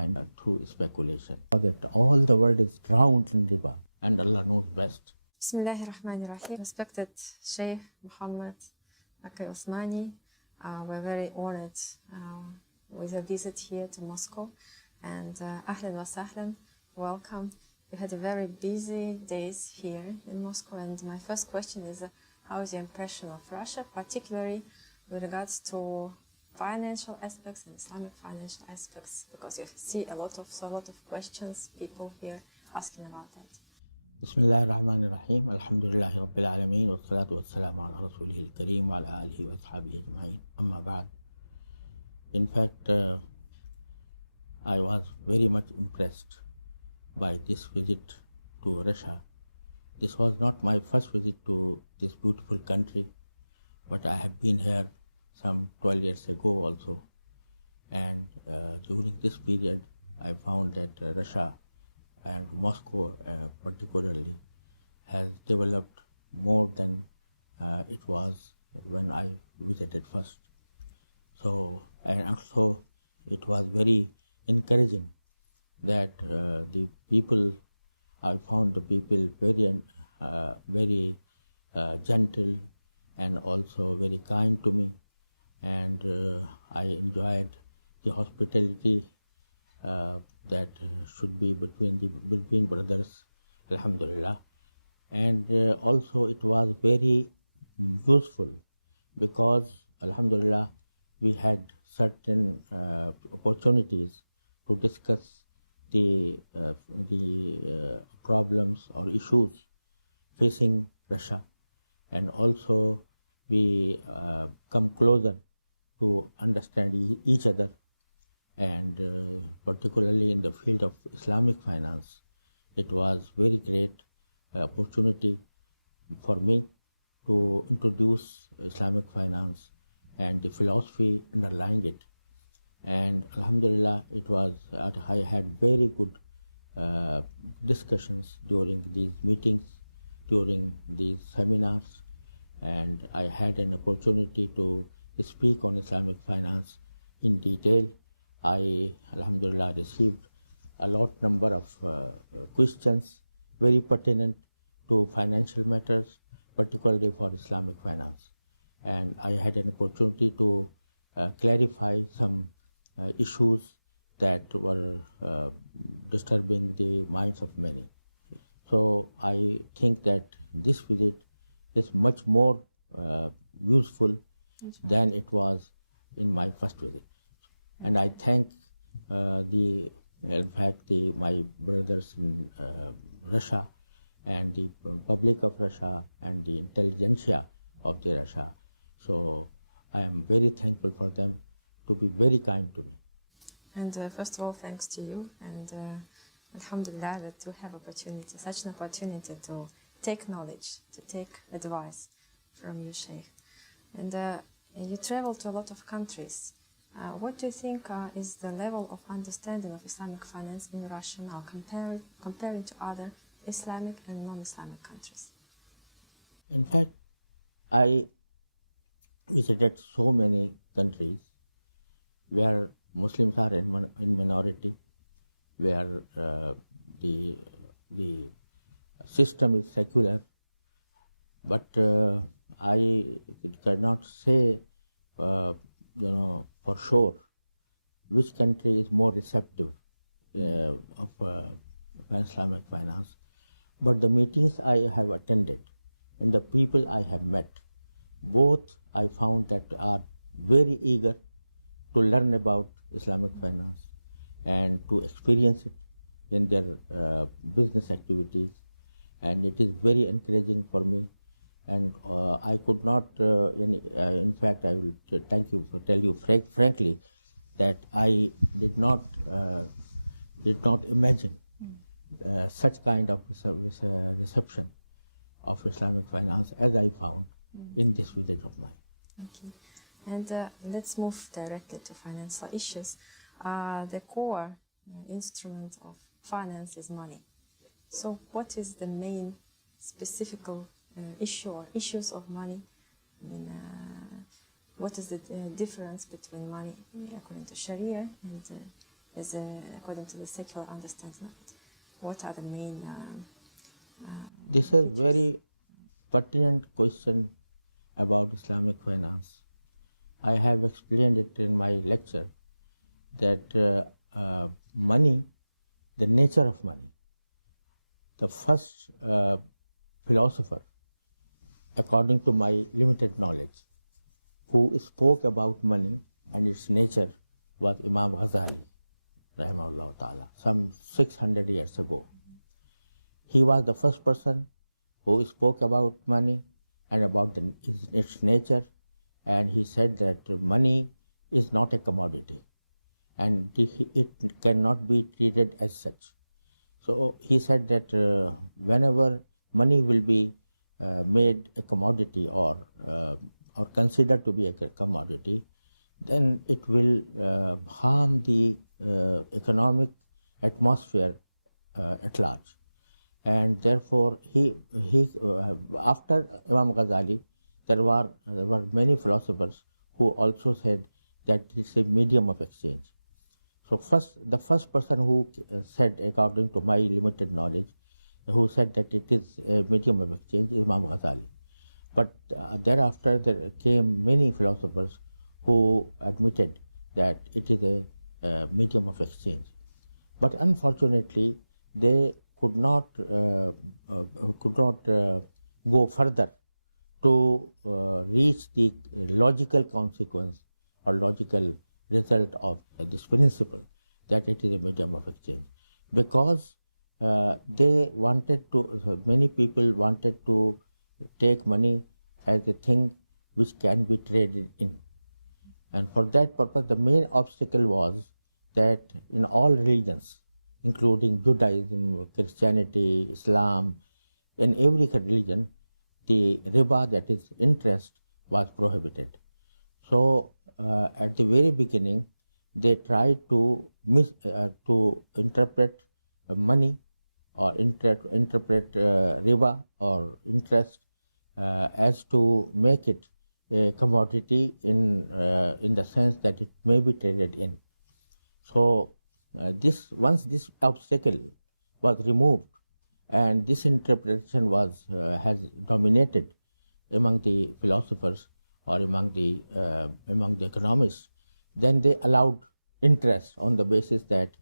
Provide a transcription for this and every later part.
and through speculation. That all the world is drowned in riba, and Allah knows best. Bismillahir Rahmanir Rahim. Respected Sheikh Muhammad Akai Osmani, we're very honored with a visit here to Moscow, and ahlan wa sahlan, welcome. We had a very busy days here in Moscow, and my first question is, how is your impression of Russia, particularly with regards to financial aspects and Islamic financial aspects, because you see a lot of questions, people here asking about that. Bismillahir Rahmanir Rahim. Alhamdulillahi Rabbil Alameen. Wa salatu wa salamu ala Rasulihil Kareem wa ala alihi wa ashabihi ajma'in. Amma ba'd. In fact, I was very much impressed by this visit to Russia. This was not my first visit to this beautiful country, but I have been here some 12 years ago also. And during this period, I found that Russia and Moscow particularly has developed more than it was when I visited first. So, and also it was very encouraging that the people, I found the people very gentle and also very kind to me, and I enjoyed the hospitality that should be between brothers, alhamdulillah. And also it was very useful because, alhamdulillah, we had certain opportunities to discuss the problems or issues facing Russia, and also we come closer to understand each other, and particularly in the field of Islamic finance, it was very great opportunity for me to introduce Islamic finance and the philosophy underlying it. And alhamdulillah, I had very good discussions during these meetings, during these seminars, and I had an opportunity to speak on Islamic finance in detail. I, alhamdulillah, received a number of questions very pertinent to financial matters, particularly for Islamic finance. And I had an opportunity to clarify some issues that were disturbing the minds of many. So I think that this visit is much more useful than it was in my first visit. And I thank my brothers in Russia and the public of Russia and the intelligentsia of the Russia. So I am very thankful for them to be very kind to me. And first of all, thanks to you, and alhamdulillah that you have such an opportunity to take knowledge, to take advice from you, Sheikh. And you travel to a lot of countries. What do you think is the level of understanding of Islamic finance in Russia now, comparing to other Islamic and non-Islamic countries? In fact, I visited so many countries where Muslims are in minority, where the system is secular, but I cannot say for sure which country is more receptive of Islamic finance. But the meetings I have attended and the people I have met, both I found that are very eager to learn about Islamic finance and to experience it in their business activities, and it is very encouraging for me. And I could not, in fact, I will tell you frankly that I did not imagine such kind of reception of Islamic finance as I found in this visit of mine. Okay. And let's move directly to financial issues. The core instrument of finance is money. So what is the main specific issue or issues of money? I mean, what is the difference between money according to Sharia and is according to the secular understanding? What are the main This is very pertinent question about Islamic finance. I have explained it in my lecture that money, the nature of money, the first philosopher, according to my limited knowledge, who spoke about money and its nature was Imam Ghazali, rahimahullah ta'ala, some 600 years ago. He was the first person who spoke about money and about its nature, and he said that money is not a commodity and it cannot be treated as such. So he said that whenever money will be made a commodity or considered to be a commodity, then it will harm the economic atmosphere at large. And therefore, after Imam Ghazali, there were many philosophers who also said that it's a medium of exchange. So the first person who said, according to my limited knowledge, who said that it is a medium of exchange is Imam Ghazali. But thereafter there came many philosophers who admitted that it is a medium of exchange. But unfortunately, they could not go further to reach the logical consequence or logical result of this principle that it is a medium of exchange, because many people wanted to take money as a thing which can be traded in. And for that purpose, the main obstacle was that in all religions, including Judaism, Christianity, Islam, in every religion, the riba, that is interest, was prohibited. So at the very beginning, they tried to interpret money or interpret riba or interest as to make it a commodity in the sense that it may be traded in. So once this obstacle was removed and this interpretation has dominated among the philosophers or among the economists, then they allowed interest on the basis that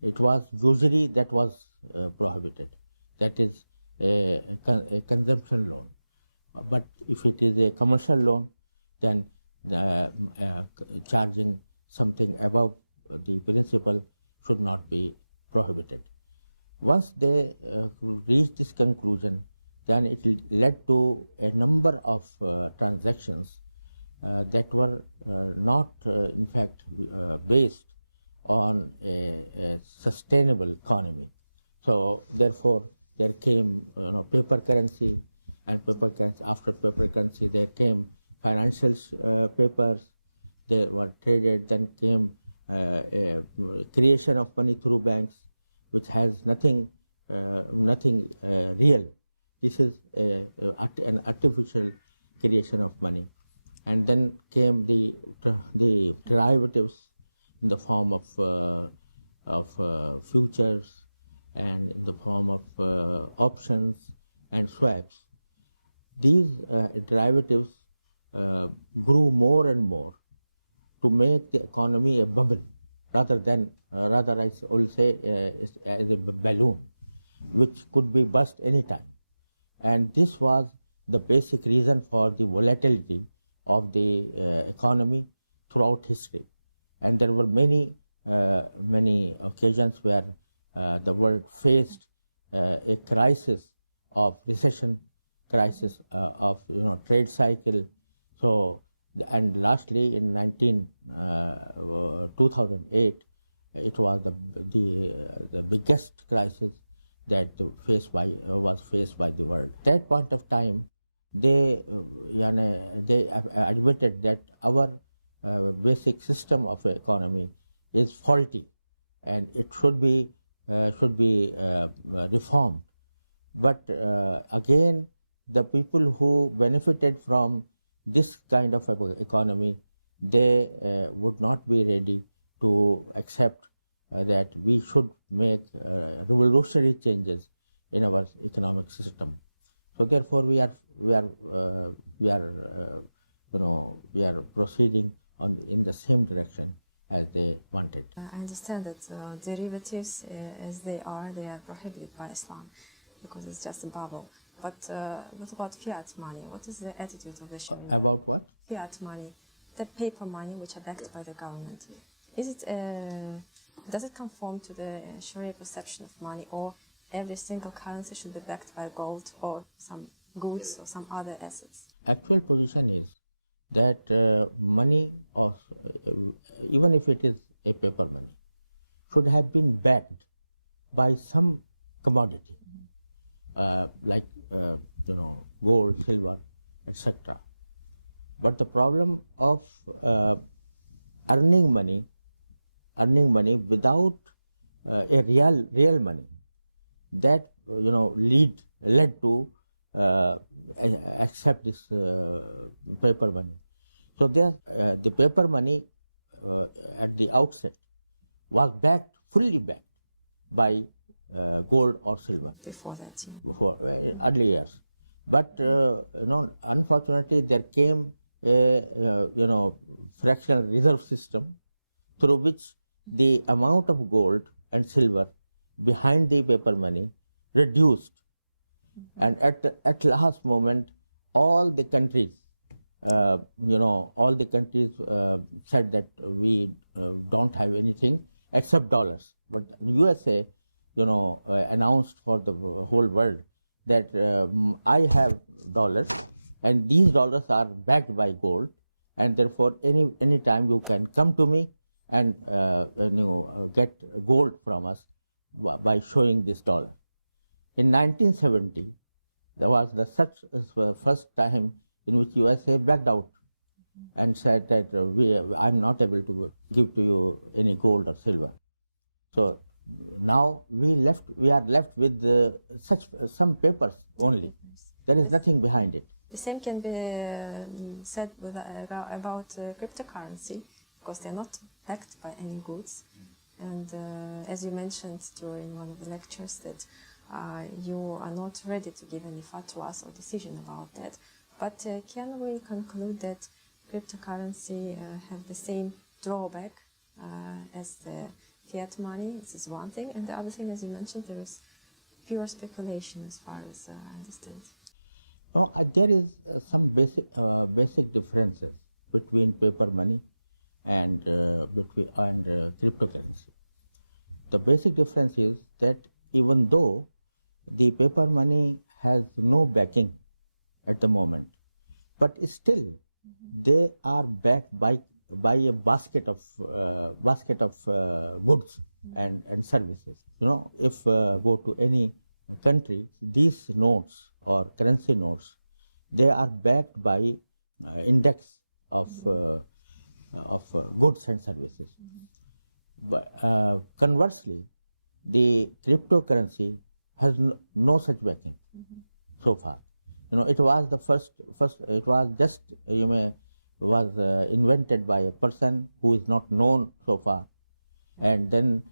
it was usury that was prohibited, that is a consumption loan. But if it is a commercial loan, then charging something above the principal should not be prohibited. Once they reached this conclusion, then it led to a number of transactions that were not, in fact, based on a sustainable economy. So, therefore, there came paper currency, and after paper currency, there came financial papers. They were traded. Then came creation of money through banks, which has nothing real. This is an artificial creation of money. And then came the derivatives in the form of futures and in the form of options and swaps. These derivatives grew more and more to make the economy a bubble, rather I will say as a balloon, which could be burst anytime. And this was the basic reason for the volatility of the economy throughout history. And there were many occasions where the world faced a crisis of recession, crisis of trade cycle. So, and lastly in 2008, it was the biggest crisis that was faced by the world. At that point of time, they admitted that our basic system of economy is faulty and it should be reformed. But again, the people who benefited from this kind of economy, they would not be ready to accept that we should make revolutionary changes in our economic system. So therefore, we are proceeding in the same direction as they wanted. I understand that derivatives, as they are prohibited by Islam because it's just a bubble. But what about fiat money? What is the attitude of the Sharia? About what? Fiat money, the paper money which are backed by the government. Does it conform to the Sharia perception of money, or every single currency should be backed by gold or some goods or some other assets? Actual position is that money, or even if it is a paper money, should have been backed by some commodity, like gold, silver, etc. But the problem of earning money without a real money, that led to accept this paper money. So the paper money at the outset was fully backed by gold or silver. Before that, yeah. Before early years, but unfortunately there came a fractional reserve system through which the amount of gold and silver behind the paper money reduced, and at last moment all the countries said that we don't have anything except dollars. But USA announced for the whole world that I have dollars, and these dollars are backed by gold, and therefore any time you can come to me and get gold from us by showing this dollar. In 1970, there was the first time in which USA backed out and said that I'm not able to give to you any gold or silver. So now we are left with some papers only. There is nothing behind it. The same can be said about cryptocurrency, because they're not backed by any goods. And as you mentioned during one of the lectures, that you are not ready to give any fatwas or decision about that. But can we conclude that cryptocurrency have the same drawback as the fiat money? This is one thing. And the other thing, as you mentioned, there is pure speculation as far as I understand. No, there is some basic differences between paper money and cryptocurrency. The basic difference is that even though the paper money has no backing at the moment, but still they are backed by a basket of goods and services. If go to any country, these notes or currency notes, they are backed by index of goods and services. But conversely, the cryptocurrency has no such backing so far. It was the first. It was just invented by a person who is not known so far, and then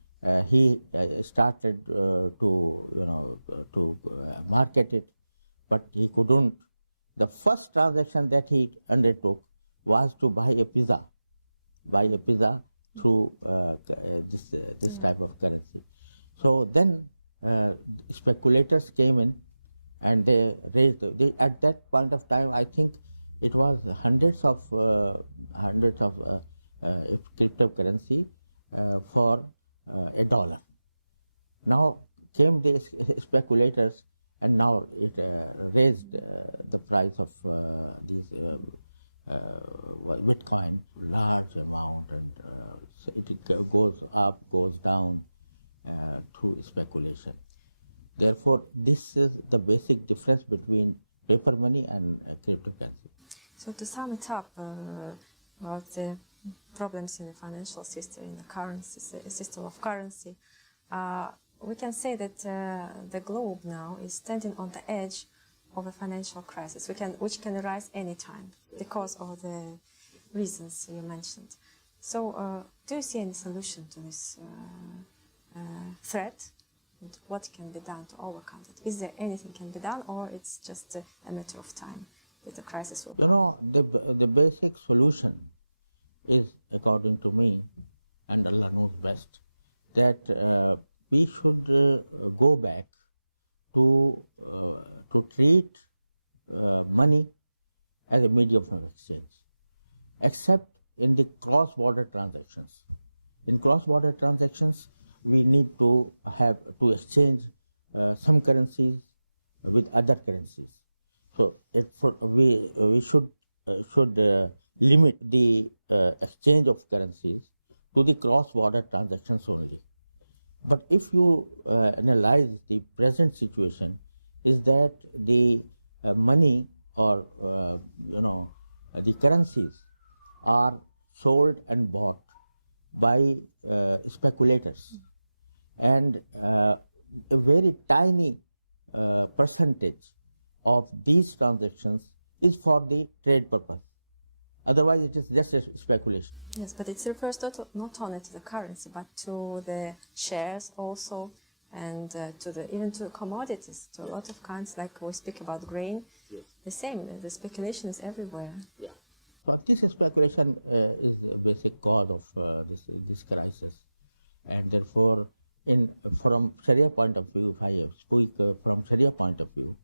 he started to market it, but he couldn't. The first transaction that he undertook was to buy a pizza through this type of currency. So then speculators came in, and they raised. At that point of time, I think it was hundreds of cryptocurrency for $1. Now came the speculators, and now it raised the price of these Bitcoin large amount, and so it goes up, goes down through speculation. Therefore, this is the basic difference between paper money and cryptocurrency. So to sum it up, about the problems in the financial system, in the currency system of currency, we can say that the globe now is standing on the edge of a financial crisis, which can arise anytime because of the reasons you mentioned. So, do you see any solution to this threat, and what can be done to overcome it? Is there anything can be done, or it's just a matter of time that the crisis will? You know, the basic solution is, according to me, and Allah knows best, that we should go back to treat money as a medium of exchange, except in the cross-border transactions. In cross-border transactions, we need to have to exchange some currencies with other currencies. So we should limit the exchange of currencies to the cross-border transactions only. But if you analyze the present situation, is that the money or the currencies are sold and bought by speculators, and a very tiny percentage of these transactions is for the trade purpose. Otherwise, it is just a speculation. Yes, but it refers not only to the currency, but to the shares also, and even to commodities, to a lot of kinds, like we speak about grain. Yes. The same, the speculation is everywhere. Yeah. So this speculation is the basic cause of this crisis, and therefore, from Sharia point of view, if I speak from Sharia point of view,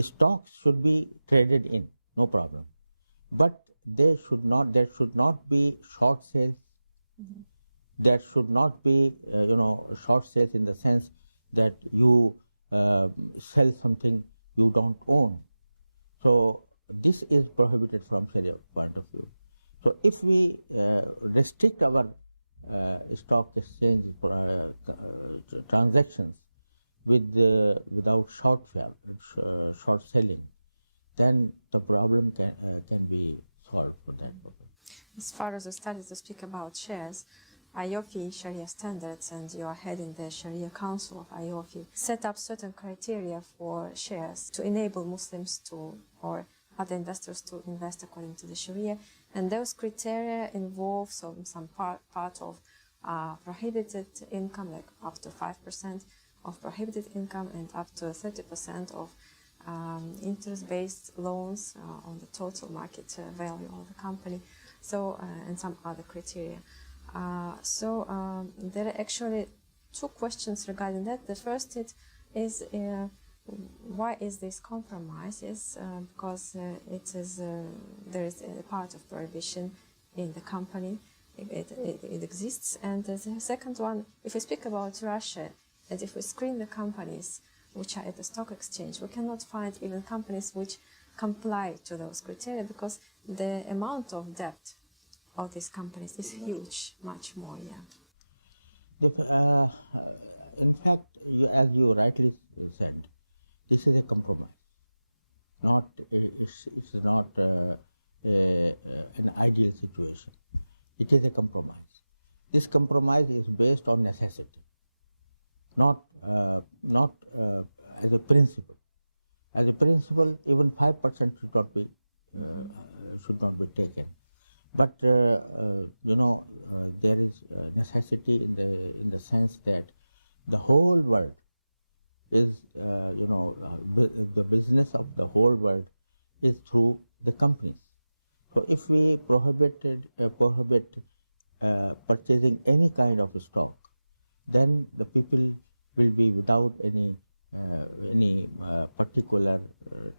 stocks should be traded in, no problem, but there should not be short sales. There should not be short sales in the sense that you sell something you don't own. So this is prohibited from Sharia point of view. So if we restrict our stock exchange transactions without short selling, then the problem can be solved for that purpose. As far as the studies that speak about shares, IOFI Sharia standards, and you are heading the Sharia Council of IOFI, set up certain criteria for shares to enable Muslims or other investors to invest according to the Sharia, and those criteria involve some part of prohibited income, like up to 5% of prohibited income and up to 30% of interest-based loans on the total market value of the company, and some other criteria. There are actually two questions regarding that. The first is why is this compromise? Because there is a part of prohibition in the company. It exists. And the second one, if we speak about Russia, and if we screen the companies which are at the stock exchange, we cannot find even companies which comply to those criteria, because the amount of debt of these companies is huge, much more, In fact, as you rightly said, this is a compromise. It's not an ideal situation. It is a compromise. This compromise is based on necessity, not as a principle. As a principle, even 5% should not be taken. But there is necessity in the sense that the whole world is the business of the whole world is through the companies. So if we prohibit purchasing any kind of stock, then the people will be without any particular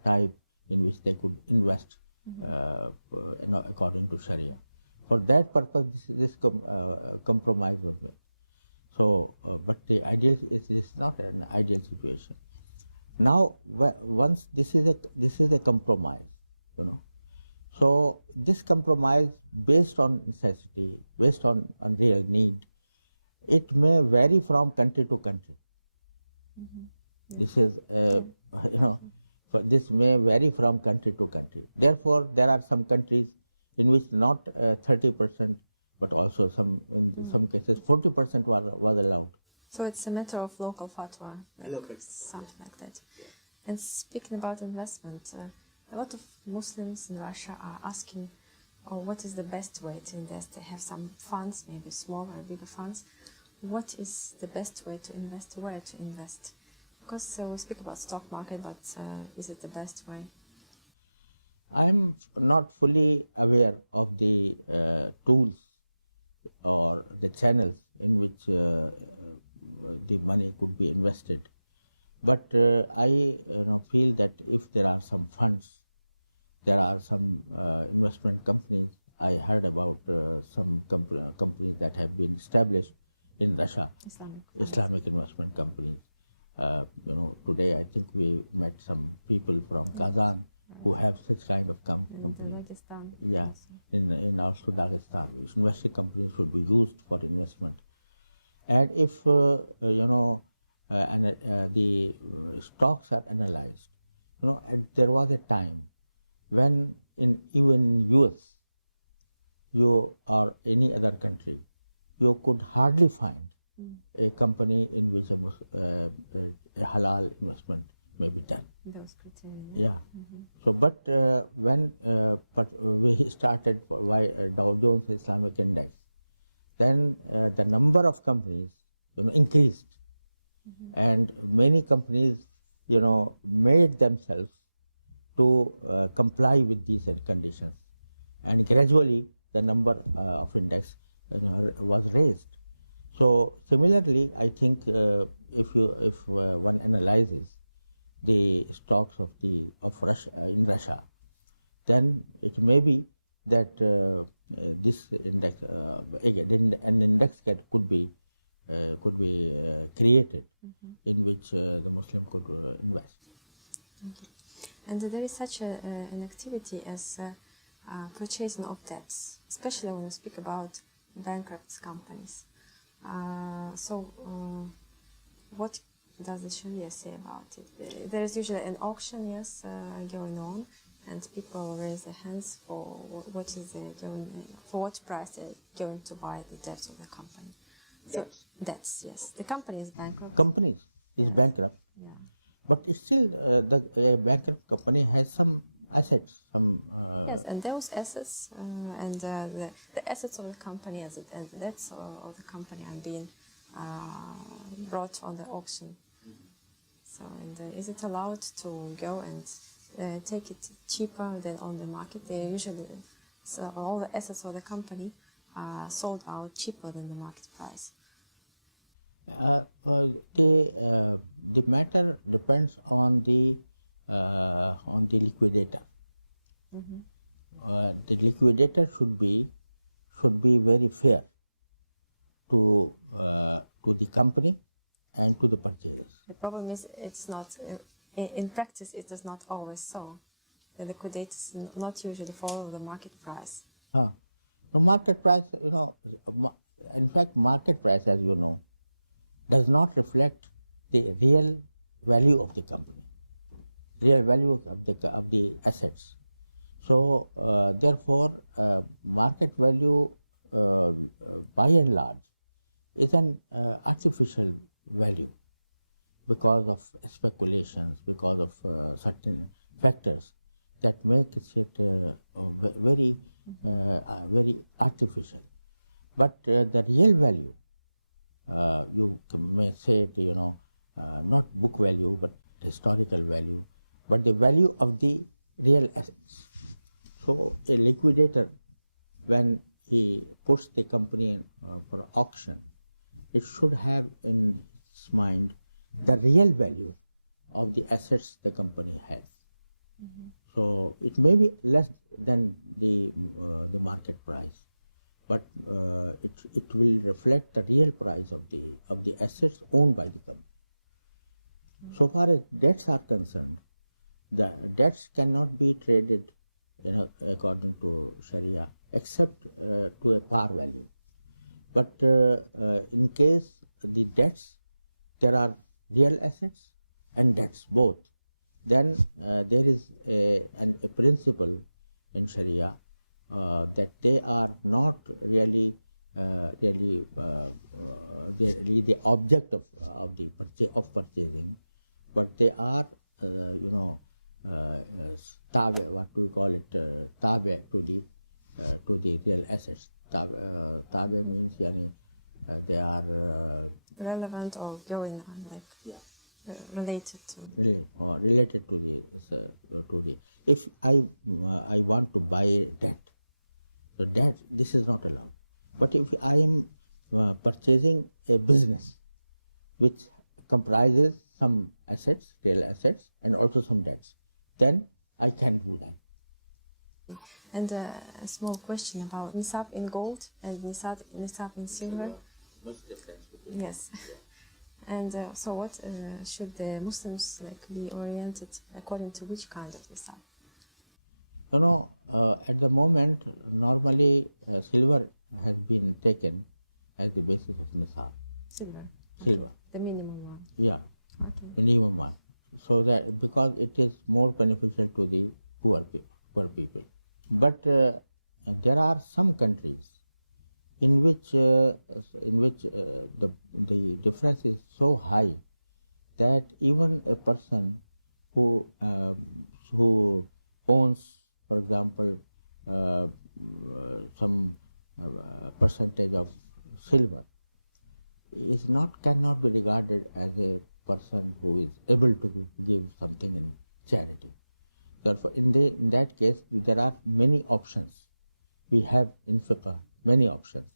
type in which they could invest according to Sharia. For that purpose, this compromise was made. So, but the ideal is not an ideal situation. Now, once this is a compromise, So this compromise, based on necessity, based on real need, it may vary from country to country. This is this may vary from country to country. Therefore, there are some countries in which not 30%, but also in some cases 40% was allowed. So it's a matter of local fatwa, something like that. And speaking about investment, a lot of Muslims in Russia are asking, what is the best way to invest? They have some funds, maybe smaller or bigger funds, what is the best way to invest, where to invest? Because we speak about stock market, but is it the best way? I'm not fully aware of the tools or the channels in which the money could be invested. But I feel that if there are some funds, there are some investment companies. I heard about some companies that have been established in Russia, Islamic investment companies. Today I think we met some people from Kazan who have such kind of company. Yeah, in also Dagestan, investment companies should be used for investment. And if the stocks are analyzed, there was a time when in even US, you or any other country, you could hardly find a company in which a halal investment may be done. Those criteria. Yeah. So, but when we started Dow Jones Islamic Index, then the number of companies increased, and many companies made themselves to comply with these one and gradually the number of index was raised. So similarly, I think if one analyzes the stocks of Russia in Russia, then it may be that this index again an index could be created in which the Muslim could invest. Okay. And there is such an activity as purchasing of debts, especially when we speak about bankrupt companies. What does the Sharia say about it? There is usually an auction, yes, going on, and people raise their hands for what price they're going to buy the debts of the company. So debts, yes. The company is bankrupt. Company is bankrupt, yeah. But still the bankrupt company has some assets, yes, and those assets and the assets of the company and the debts of the company are being brought on the auction. So, is it allowed to go and take it cheaper than on the market? They usually, so all the assets of the company are sold out cheaper than the market price. The matter depends on the liquidator. Mm-hmm. The liquidator should be very fair to the company and to the purchasers. The problem is it's not in practice. It is not always so. The liquidators not usually follow the market price. No, market price. In fact, market price, as you know, does not reflect the real value of the company, real value of the assets. So therefore, market value by and large is an artificial value because of speculations, because of certain factors that make it very artificial. But the real value, you may say it, not book value, but historical value, but the value of the real assets. So a liquidator, when he puts the company for auction, it should have in its mind the real value of the assets the company has. So it may be less than the market price, but it will reflect the real price of the assets owned by the company. So far as debts are concerned, the debts cannot be traded, according to Sharia, except to a par value. But in case the debts, there are real assets and debts both, then there is a principle in Sharia that they are not really the object of purchasing, but they are what we call it, tabe to the real assets. Tabe means they are relevant or going on, like related to. Related to the. If I want to buy debt, so that this is not allowed. But if I am purchasing a business which comprises some assets, real assets, and also some debts, then I can do that. And a small question about nisab in gold and nisab in silver. What's the difference? Yes. And so what should the Muslims be oriented according to which kind of nisab? At the moment, normally silver has been taken as the basis of nisab. Silver. The minimum one. Yeah. Okay. Minimum one. So that because it is more beneficial to the poor people. But there are some countries in which the difference is so high that even a person who owns, for example, some percentage of silver cannot be regarded as a person who is able to give something in charity. Therefore, in that case, there are many options. We have in fiqh many options.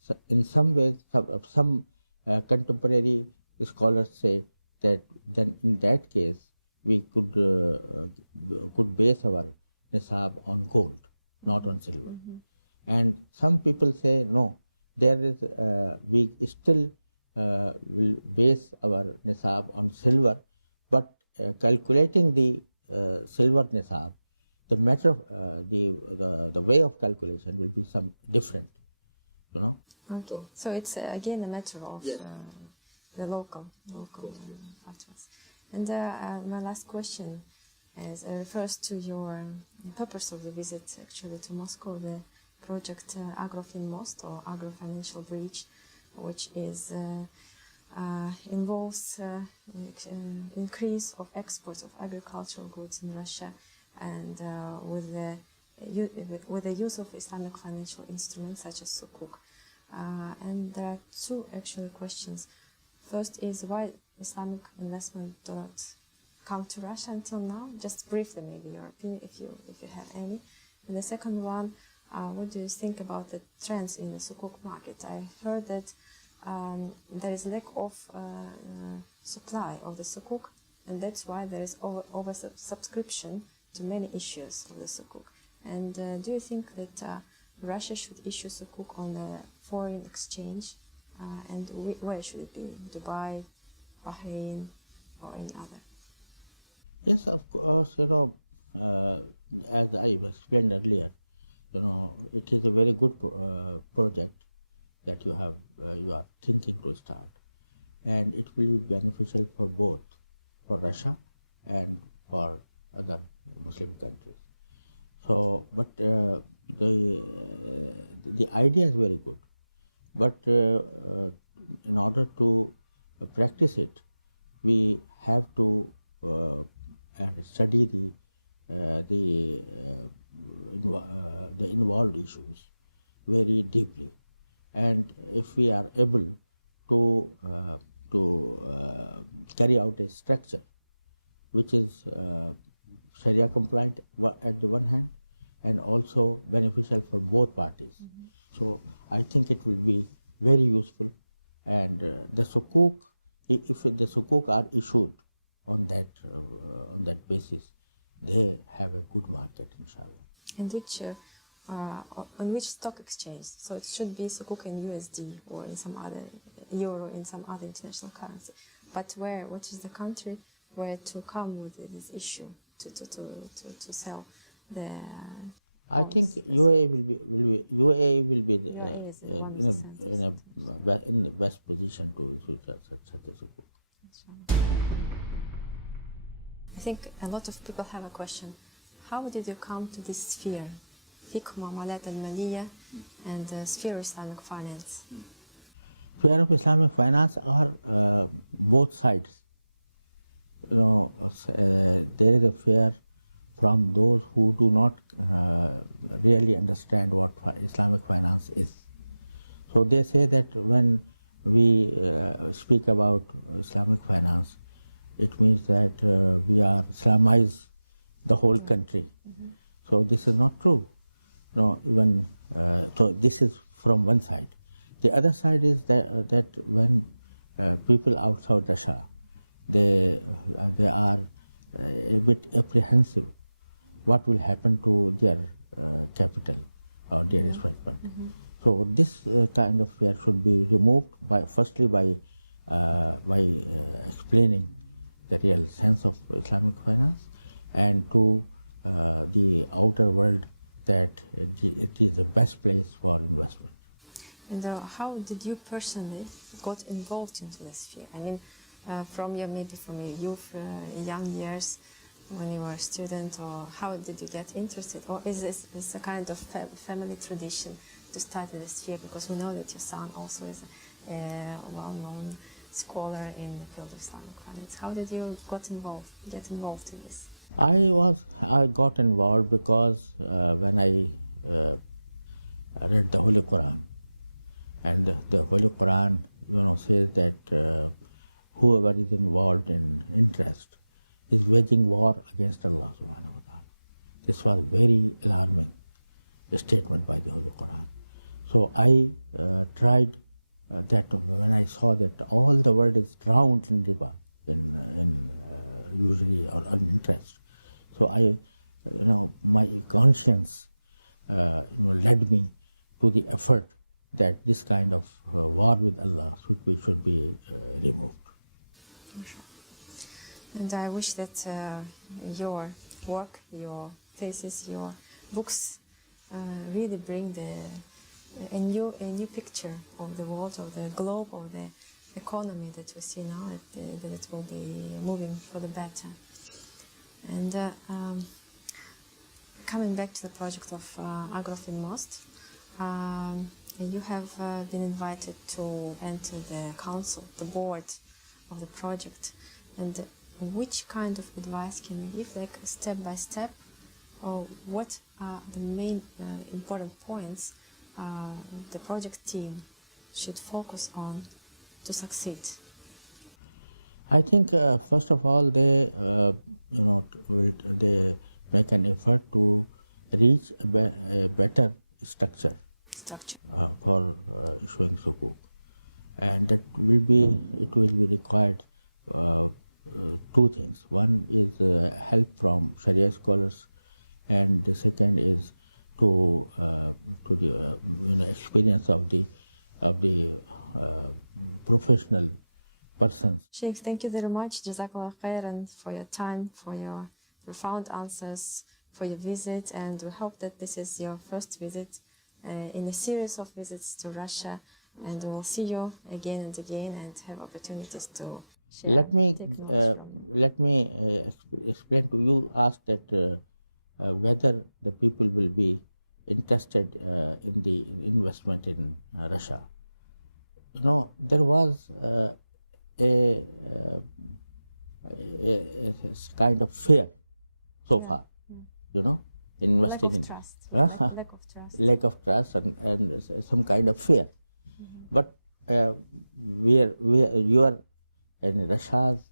So in some ways, some contemporary scholars say that then in that case we could base our nisab on gold, not on silver. Mm-hmm. And some people say no, there is we still will base our nisab on silver, but calculating the silver nisab, the matter, the way of calculation will be some different, Okay, so it's again a matter of the local factors. And my last question refers to your purpose of the visit actually to Moscow, the project Agrofin Most or Agro-Financial Bridge, which is involves increase of exports of agricultural goods in Russia, and with the use of Islamic financial instruments such as sukuk. And there are two actually questions. First is why Islamic investment do not come to Russia until now? Just briefly, maybe your opinion, if you have any. And the second one, what do you think about the trends in the sukuk market? I heard that there is lack of supply of the sukuk, and that's why there is over subscription to many issues of the sukuk. And do you think that Russia should issue sukuk on the foreign exchange? And where should it be? Dubai, Bahrain, or any other? Yes, of course. As I explained earlier, it is a very good project that you are thinking to start, and it will be beneficial for both, for Russia and for other Muslim countries. So, but the idea is very good, but in order to practice it, we have to study the involved issues very deeply, and if we are able to carry out a structure which is Sharia compliant at the one hand and also beneficial for both parties, so I think it will be very useful. And the sukuk, if the sukuk are issued on that basis, they have a good market, inshallah. And on which stock exchange? So it should be sukuk in USD or in some other euro, in some other international currency. But what is the country where to come with this issue to sell the? I think UAE will be in the best position to issue such a sukuk. I think a lot of people have a question. How did you come to this sphere, fiqh muamalat al-maliyya and the sphere of Islamic finance? Sphere of Islamic finance are both sides. There is a fear from those who do not really understand what Islamic finance is. So they say that when we speak about Islamic finance, it means that we are Islamize the whole country. So this is not true. No, even so. This is from one side. The other side is that when people outside Russia, they are a bit apprehensive. What will happen to their capital or their investment? So this kind of fear should be removed by firstly by explaining the real sense of Islamic finance, and to the outer world that it is the best place for investment. And how did you personally got involved into this sphere? I mean, from your youth, young years, when you were a student, or how did you get interested? Or is this a kind of family tradition to study the sphere? Because we know that your son also is a well-known scholar in the field of Islamic finance. How did you get involved in this? I got involved because when I read the Holy Quran, and the Holy Quran, says that whoever is involved in interest is waging war against Allah subhanahu wa ta'ala. This was very alarming statement by the Holy Quran. So I tried that when I saw that all the world is drowned in riba, in usury or in interest. So my conscience, led me to the effort that this kind of war with Allah should be removed. And I wish that your work, your thesis, your books really bring a new picture of the world, of the globe, of the economy that we see now, that it will be moving for the better. And coming back to the project of Agrofin Most, you have been invited to enter the council, the board of the project. And which kind of advice can you give, like step by step, or what are the main important points the project team should focus on to succeed? I think first of all they they make an effort to reach a better structure for issuing sukuk, and it will be required two things. One is help from Sharia scholars, and the second is to the experience of the professional persons. Sheikh, thank you very much. Jazakallah khairan for your time, for your profound answers, for your visit, and we hope that this is your first visit in a series of visits to Russia, and we'll see you again and again and have opportunities to share. Let me explain to you. Ask that whether the people will be interested in the investment in Russia. There was a kind of fear so far, investing in trust. lack of trust and some kind of fear. But you are in Russia's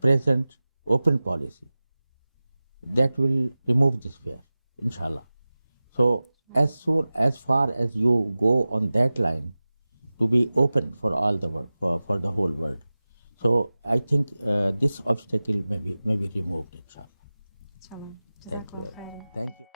present open policy that will remove this fear, inshallah. So as far as you go on that line, to be open for all the world, for the whole world. So I think this obstacle may be removed, inshallah. Inshallah. Thank you.